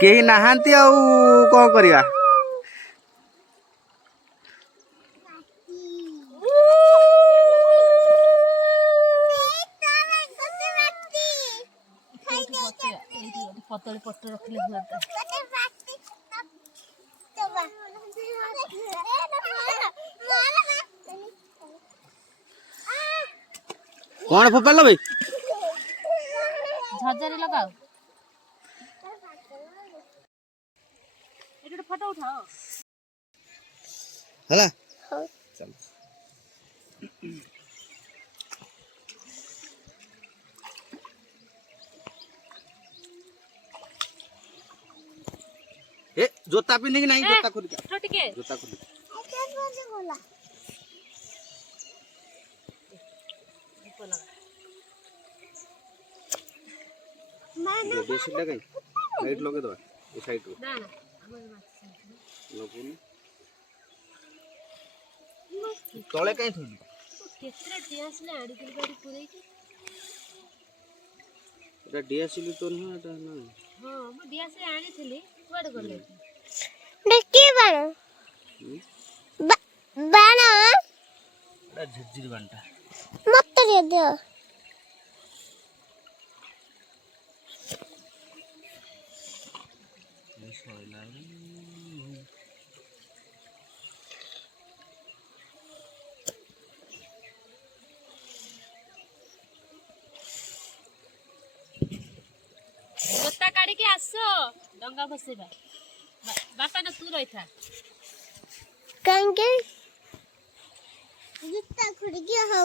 केही नाहांती आउ कौन करिया पतले पट्ट रखले हुआ कौन फोपाल भाई झरझरी लगाओ एटा फोटो उठाओ हला चल ए जोता पिंधे कि नहीं जोता खोल के टिके जोता खोल ये बेसी लगाई लाइट लगे दो ए साइड रो ना ना हमर लगुनी तळे काई थोली केतरा टियास ले आडी के गाड़ी पुरै के एटा डीएसएल तो न एटा ना हां म दिया से आनी थली कोड गले के बाणो बाणो एटा झिरझिर बांटा मत रे दे जोता काडी के आसो डंगा बसेबा बापा ना तू रही था कंगे जुत्ता खुड़ गया हो